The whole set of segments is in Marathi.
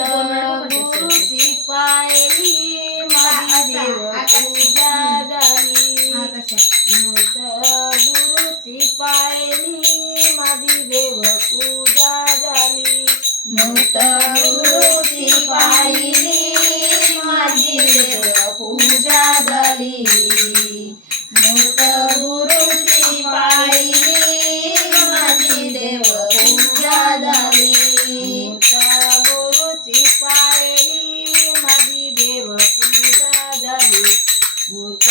गुरुची पायरी माझी देव पूजा झाली मूर्त गुरुची पायरी माझी देव पूजा झाली मूर्त गुरुची पायरी माझी देव पूजा झाली मूर्त गुरुची पायरी माझी देव पूजा झाली मूर्त गुरुची पायरी माझी देव पूजा झाली मूर्त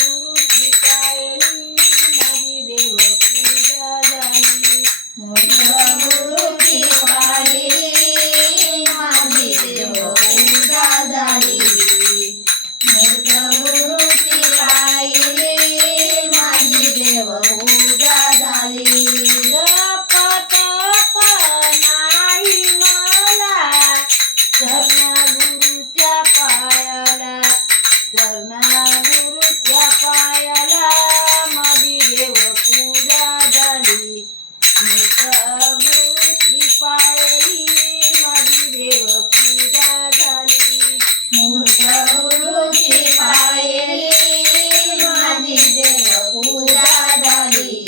गुरुची पायरी माझी देव पूजा झाली मूर्त गुरुची पायरी माझी देव पूजा झाली मूर्त गुरुची पायरी माझी देव पूजा झाली जपत नाही मला चरणा गुरुच्या पायाला चरणा गुरुच्या पायाला माझी देव पूजा झाली मूर्त गुरुची पायरी माझी देव पूजा झाली मूर्त गुरुची पायरी माझी देव पूजा झाली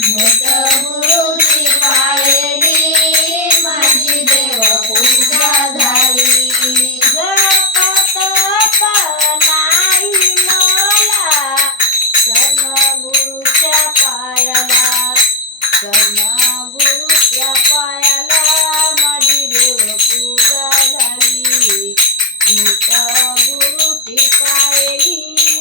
मूर्त गुरुची पायरी माझी देव पूजा झाली जपत नाही मला चरणा गुरुच्या पायाला चरणा गुरुच्या पायाला माझी देव पूजा झाली मूर्त गुरुची पायरी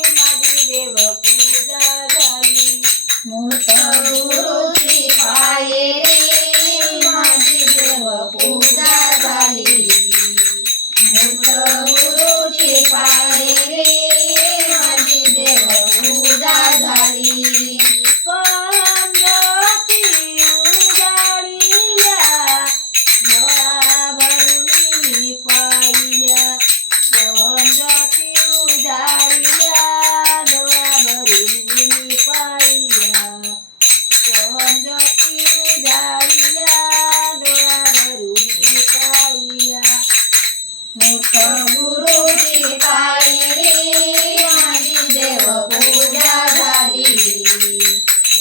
माझी देव पूजा झाली मूर्त गुरुची पायरी माझी देव पूजा झाली मूर्त गुरुची पायरी माझी देव पूजा झाली संगती उजाडील्या डोळा भरून पाहिल्या संगती उजाडील्या डोळा भरून पाहिल्या संगती उजाडील्या डोळा भरून पाहिल्या मूर्त गुरुची पायरी माझी देव पूजा झाली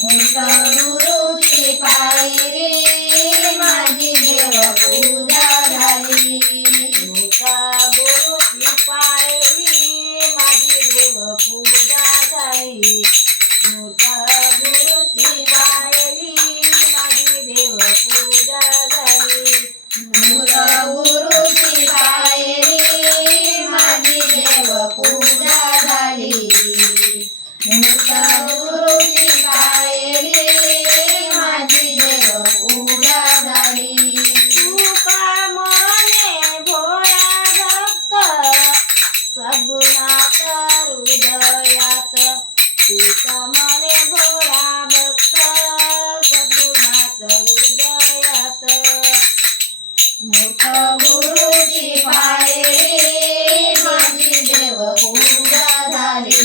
मूर्त गुरुची पायरी माझी देव पूजा झाली मूर्त गुरुची पायरी माझी देव पूजा झाली मूर्त गुरुची पायरी माझी देव पूजा झाली मूर्त गुरुची पायरी माझी देव पूजा झाली मूर्त गुरुची पायरी माझी देव पूजा झाली तुका मने भोळा भक्त सगुणात हृदयात तुका मने भोळा भक्त सगुणात हृदयात मूर्त गुरुची पायरी माझी देव पूजा झाली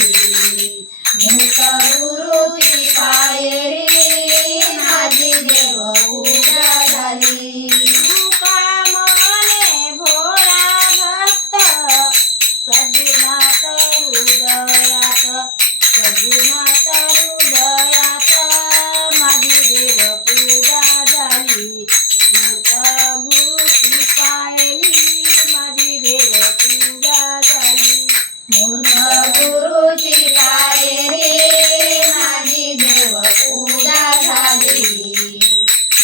मूर्त गुरुची पायरी माझी देव पूजा झाली तुका मने भोळा भक्त सगुणात हृदयात सगुणात हृदयात माझी देव पूजा झाली मूर्त गुरुची पायरी माझी देव पूजा झाली मूर्त गुरुची पायरी माझी देव पूजा झाली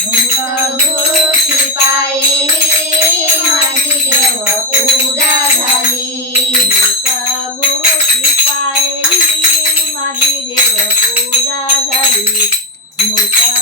मूर्त गुरुची पायरी माझी देव पूजा झाली मूर्त गुरुची पायरी माझी देव पूजा झाली मूर्त